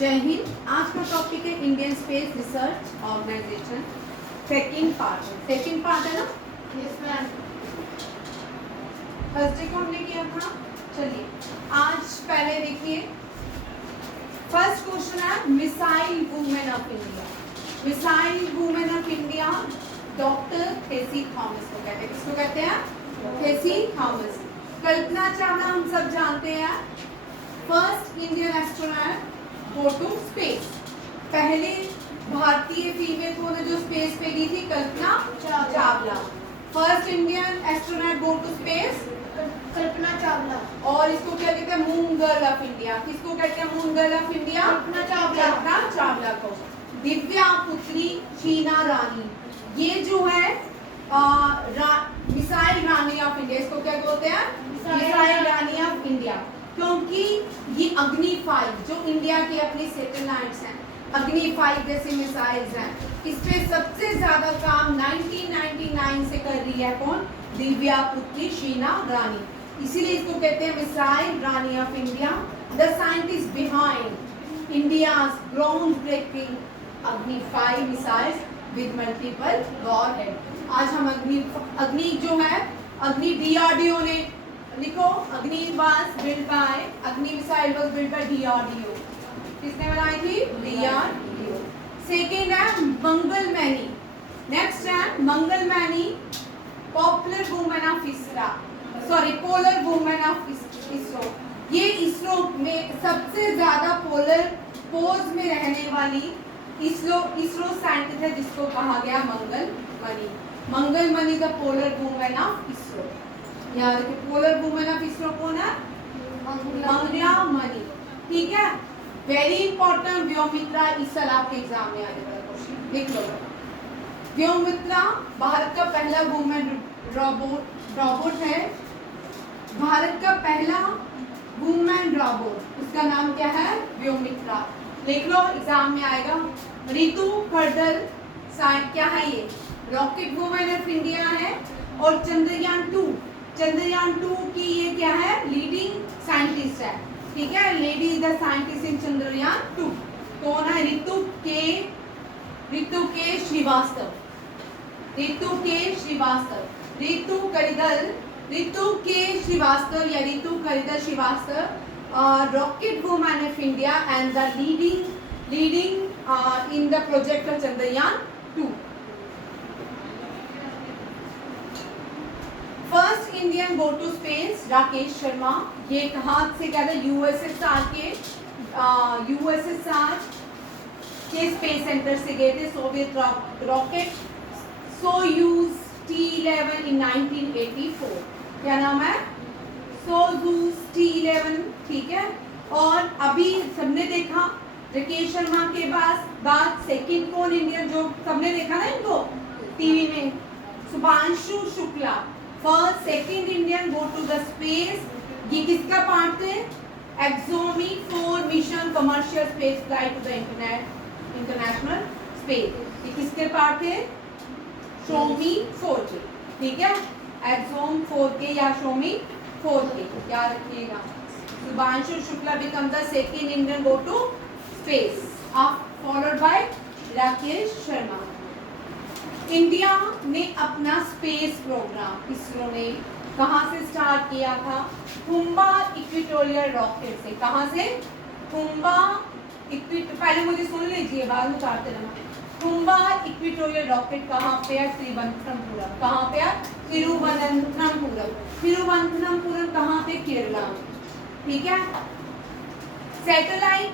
जय हिंद। आज का टॉपिक है Indian space research organisation second part है ना। Yes ma'am. थर्सडे को हमने किया था। चलिए आज पहले देखिए, फर्स्ट क्वेश्चन है missile women of India. Missile women of India doctor Tessy Thomas को कहते हैं। किसको कहते हैं? थेसी थॉमस। कल्पना चावला हम सब जानते हैं, first Indian astronaut go to space. पहले भारतीय फीमेल को जो स्पेस पे गई थी Kalpana Chawla. First Indian astronaut go to space Kalpana Chawla. और इसको क्या कहते हैं? Moon girl of India. किसको कहते हैं moon girl of India? Kalpana Chawla. Kalpana Chawla को। दिव्या पुत्री शीना रानी, ये जो है मिसाइल रानी ऑफ इंडिया। इसको क्या बोलते हैं? मिसाइल रानी ऑफ इंडिया, क्योंकि ये अग्नि 5 जो इंडिया की अपनी सैटेलाइट्स हैं, अग्नि 5 जैसे मिसाइल्स हैं, इस पे सबसे ज्यादा काम 1999 से कर रही है कौन? दिव्या पुत्री शीना रानी। इसीलिए इसको कहते हैं मिसाइल रानी of India. The scientist behind India's ground breaking Agni 5 missiles with multiple warhead. आज हम अग्नि जो है, अग्नि DRDO ने, लिखो, अग्नि वाज बिल्ड बाय, अग्नि missile was build by DRDO। किसने बनाई थी? DRDO। सेकेंड है मंगलमैनी। नेक्स्ट है Mangalmani popular women of polar women of ISRO. ये इसरो में सबसे ज्यादा पोलर पोज में रहने वाली इसरो साइंटिस्ट है, जिसको कहा गया Mangalmani. Mangalmani the polar women of ISRO. याद रखिए, पोलर वुमेन ऑफ इसरो कौन है? मंगलमणि। ठीक है, वेरी इंपॉर्टेंट। व्योमित्रा इस साल आपके एग्जाम में आने वाला क्वेश्चन लिख लो। व्योमित्रा भारत का पहला वुमेन रोबोट है। भारत का पहला वुमेन रोबोट, उसका नाम क्या है? व्योमित्रा। लिख लो, एग्जाम में आएगा। रितु खरदल क्या है? ये रॉकेट वुमेन ऑफ इंडिया है। और चंद्रयान 2 की ये क्या है? लीडिंग साइंटिस्ट है। ठीक है, lady is the scientist in Chandrayaan 2। कौन है? ऋतु के श्रीवास्तव। ऋतु के श्रीवास्तव या Ritu Karidhal Srivastava, rocket women of India and the leading in the project of Chandrayaan 2। First Indian go to space Rakesh Sharma. ये कहाँ से गया था? यूएसएसआर के स्पेस सेंटर से गए थे। सोवियत रॉकेट सोयूज T11 इन 1984। क्या नाम है? Soyuz T11। ठीक है, और अभी सबने देखा राकेश शर्मा के बाद सेकंड कौन इंडियन, जो सबने देखा ना इनको टीवी में? Shubhanshu Shukla. First second Indian go to the space. ये किसका पार्ट थे? Axiom 4 mission commercial space flight to the international space. ये किसके पार्ट थे? शोमी 4 के। ठीक है, एक्सोम 4 के या शोमी 4 के, याद रखिएगा। Shubhanshu Shukla become the second Indian go to space, followed by Rakesh Sharma. India ने अपना स्पेस प्रोग्राम इसरो ने कहाँ से स्टार्ट किया था? खुम्बा इक्वेटोरियल रॉकेट से। कहाँ से? खुम्बा पहले मुझे सुन लीजिए, बाद में उतारते रहना। खुम्बा इक्वेटोरियल रॉकेट कहाँ पे है? तिरुवनंतपुरम। कहाँ पे है? तिरुवनंतपुरम कहाँ पे? केरला। ठीक है, सैटेलाइट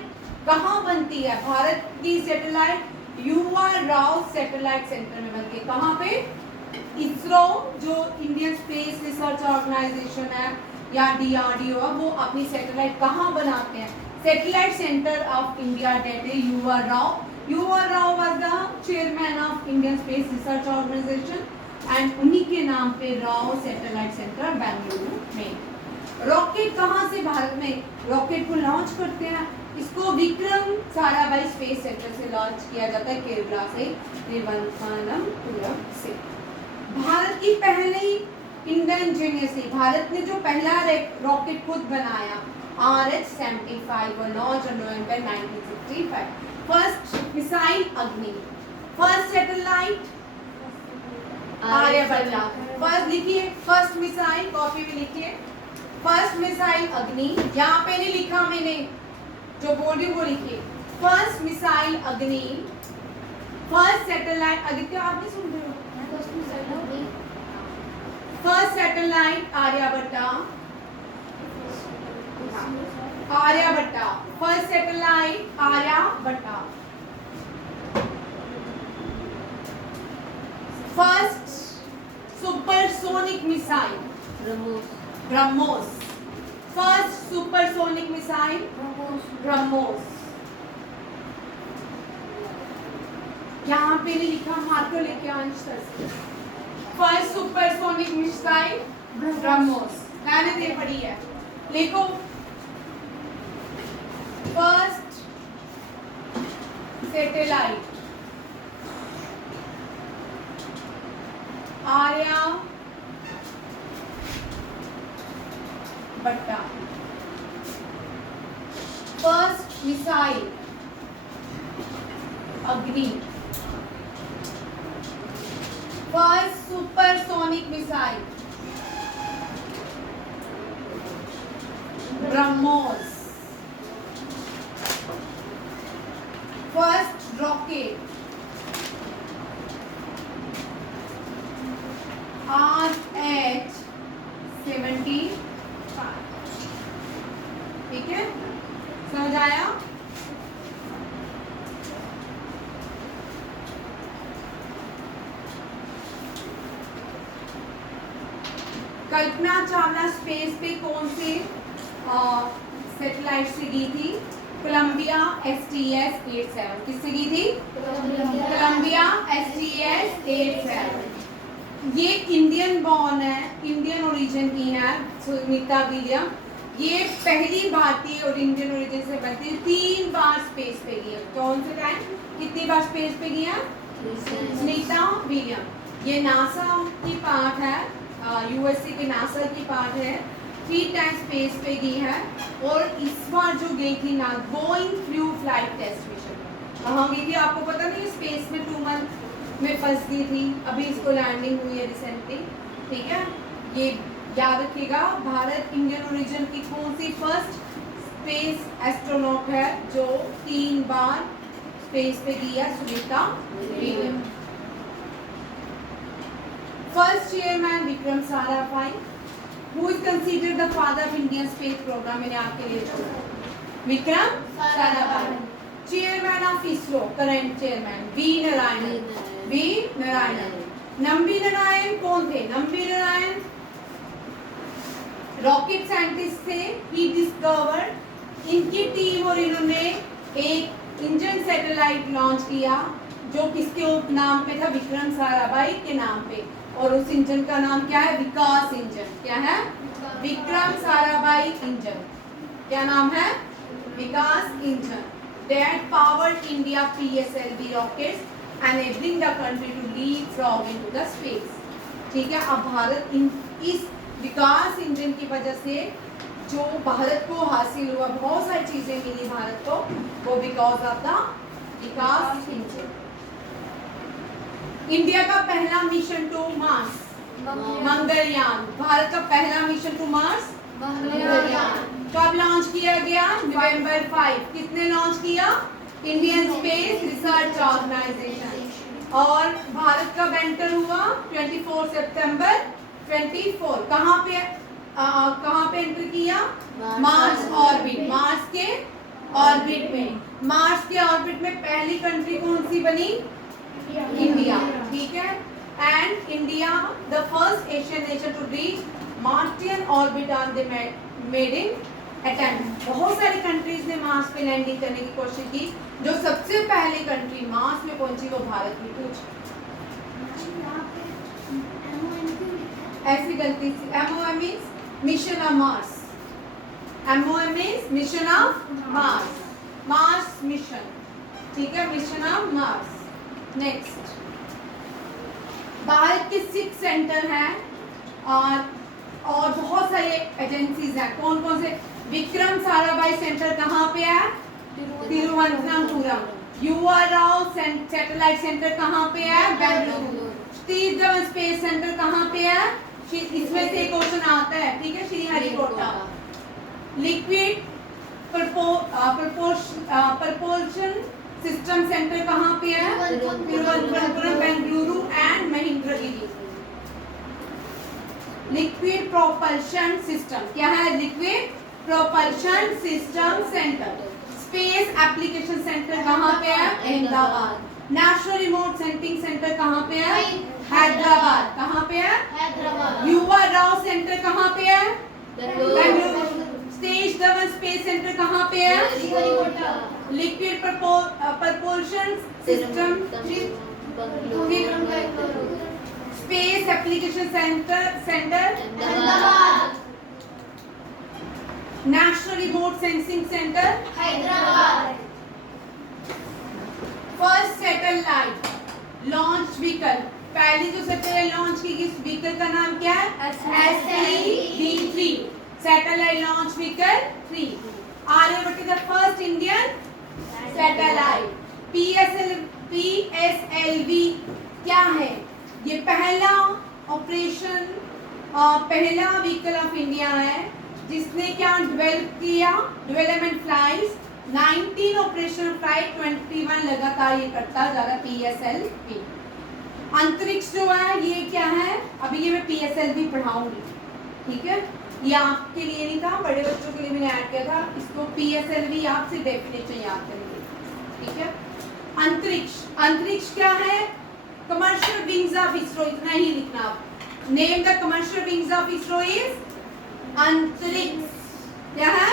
कहाँ बनती है? भारत की satellite UR Rao satellite centre में बनती है। कहाँ पे? इसरो जो इंडियन स्पेस रिसर्च ऑर्गेनाइजेशन है या DRDO है, वो अपनी सैटेलाइट कहाँ बनाते हैं? सैटेलाइट सेंटर ऑफ इंडिया, डेट है UR Rao. UR Rao was the chairman of Indian space research organisation and उन्हीं के नाम पे राव सैटेलाइट सेंटर बेंगलुरु में। रॉकेट कहाँ से भारत में रॉकेट को लॉन्च करते हैं? इसको विक्रम साराभाई स्पेस सेंटर से लॉन्च किया जाता है, केरला से, तिरुवनंतपुरम से। भारत की पहली इंडियन भारत ने जो पहला रॉकेट खुद बनाया RH-75 launch on November 1960। 1965. First missile Agni. First satellite Aryabhata. First लिखिए, फर्स्ट मिसाइल कॉपी में लिखिए. फर्स्ट मिसाइल अग्नि, यहाँ पे नहीं लिखा मैंने, जो बोल रही हूँ वो लिखिए. First missile Agni. First satellite, Aditya आप नहीं सुन रहे हो? First satellite Aryabhatta. Aryabhatta. First satellite Aryabhatta. First supersonic missile BrahMos. First supersonic missile BrahMos. यहाँ पे नहीं लिखा, मार्कर लेके आंसर से. First supersonic missile BrahMos. मैंने दे पढ़ी है, लिखो. First satellite Aryabhatta. First missile Agni. First supersonic missile BrahMos. First rocket RH-75. ठीक है, समझ आया? कल्पना चावला स्पेस पे कौन से सैटेलाइट से गई थी? Columbia STS-87. किससे गई थी? Columbia STS-87. ये इंडियन बॉर्न है, इंडियन ओरिजिन की है, सुनीता विलियम. ये पहली भारतीय और इंडियन ओरिजिन से बनती है. 3 बार स्पेस पे गई है. कौन से टाइम कितनी बार स्पेस पे गई है? सुनीता विलियम. ये नासा की पार्ट है, USA के नासा की पार्ट है. 3 टाइम स्पेस पे गई है. और इस बार जो गई थी ना, going through flight test mission. कहाँ गई थी आपको पता नहीं? स्पेस में 2 मंथ में फंस गई थी. अभी इसको लैंडिंग हुई है रिसेंटली. ठीक है, ये याद रखिएगा. भारत इंडियन ओरिजिन की कौन सी फर्स्ट स्पेस एस्ट्रोनॉट है जो 3 बार स्पेस पे गई है? Sunita William. First chairman Vikram Sarabhai. Who is considered the father of Indian space programme? मैंने आपके लिए छोड़ा Vikram Sarabhai. Chairman of ISRO, current chairman V Narayanan. Nambi Narayan कौन थे? नंबी नारायण रॉकेट साइंटिस्ट थे. ही डिस्कवर्ड, इनकी टीम और इन्होंने एक इंजन सैटेलाइट लॉन्च किया जो किसके नाम पे था? विक्रम साराभाई के नाम पे. और उस इंजन का नाम क्या है? विकास इंजन. क्या है? विक्रम साराभाई इंजन. क्या नाम है? विकास engine. That powered India PSLV rockets, enabling the country to leapfrog into the space. ठीक है, अब भारत इस विकास इंजन की वजह से जो भारत को हासिल हुआ, बहुत सारी चीजें मिली भारत को, वो because of the Vikas engine. India का पहला mission to Mars Mangalyaan. Bharat का पहला मिशन टू मार्स मंगलयान कब लॉन्च किया गया? नवंबर 5. किसने लॉन्च किया? Indian space research organisation. और भारत का वेंटर हुआ 24 सितंबर 24. कहाँ पे एंटर किया? Mars orbit. मार्स के ऑर्बिट में. मार्स के ऑर्बिट में पहली कंट्री कौन सी बनी? इंडिया. ठीक है. And India the first Asian nation to reach Martian orbit on the maiden attempt. बहुत सारी कंट्रीज ने मार्स पे लैंडिंग करने की कोशिश की. जो सबसे पहले कंट्री मार्स में पहुंची वो भारत की. कुछ ऐसी गलती थी. MOM means mission of Mars. MOM means mission of Mars. Mars mission. ठीक है, mission of Mars. Next, Bharat के 6 सेंटर हैं और बहुत सारे एजेंसीज हैं. कौन कौन से? विक्रम साराभाई सेंटर कहाँ पे है? तिरुवनंतपुरम। युवा राव सैटेलाइट सेंटर कहाँ पे है? बेंगलुरु। सतीश धवन स्पेस सेंटर कहाँ पे है? इसमें से क्वेश्चन आता है, ठीक है, Sriharikota. Liquid propulsion system centre कहाँ पे है? Thiruvananthapuram, Bengaluru and Mahendragiri. Liquid propulsion system क्या है? Liquid propulsion system centre. Space application centre कहाँ पे है? Ahmedabad. National remote sensing centre कहाँ पे है? हैदराबाद। कहाँ पे है? हैदराबाद। युवा राव सेंटर कहाँ पे है? बेंगलुरु। सतीश धवन स्पेस सेंटर कहाँ पे है? Sriharikota. Liquid propulsion system Bengaluru. Space application centre Ahmedabad. National remote sensing centre Hyderabad. First satellite launch vehicle, पहली जो सैटेलाइट लॉन्च की गई व्हीकल का नाम क्या है? SLV-3 satellite launch vehicle 3। Aryabhata is the first Indian satellite. PSLV क्या है? ये पहला ऑपरेशन पहला व्हीकल ऑफ इंडिया है जिसने क्या डेवलप किया? डेवलपमेंट फ्लाइट्स 19 ऑपरेशनल फ्लाइट 21 लगातार ये करता जा रहा। PSLV। अंतरिक्ष जो है ये क्या है? अभी ये मैं PSLV पढ़ाऊंगी, ठीक है, ये आपके लिए नहीं था, बड़े बच्चों के लिए मैंने ऐड किया था। इसको PSLV आपसे डेफिनेशन याद करेंगे, ठीक है। अंतरिक्ष क्या है? कमर्शियल विंग्स ऑफ इसरो, इतना ही लिखना आप। Name the commercial wings of ISRO is अंतरिक्ष। क्या है?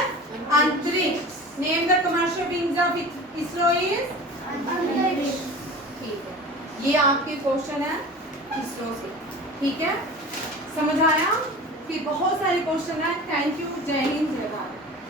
अंतरिक्ष। Name the commercial wings of ISRO is अंतरिक्ष। ठीक है, ये आपके क्वेश्चन है इसरो से, ठीक है। समझ आया कि बहुत सारे क्वेश्चन है। Thank you. जय हिंद, जय भारत।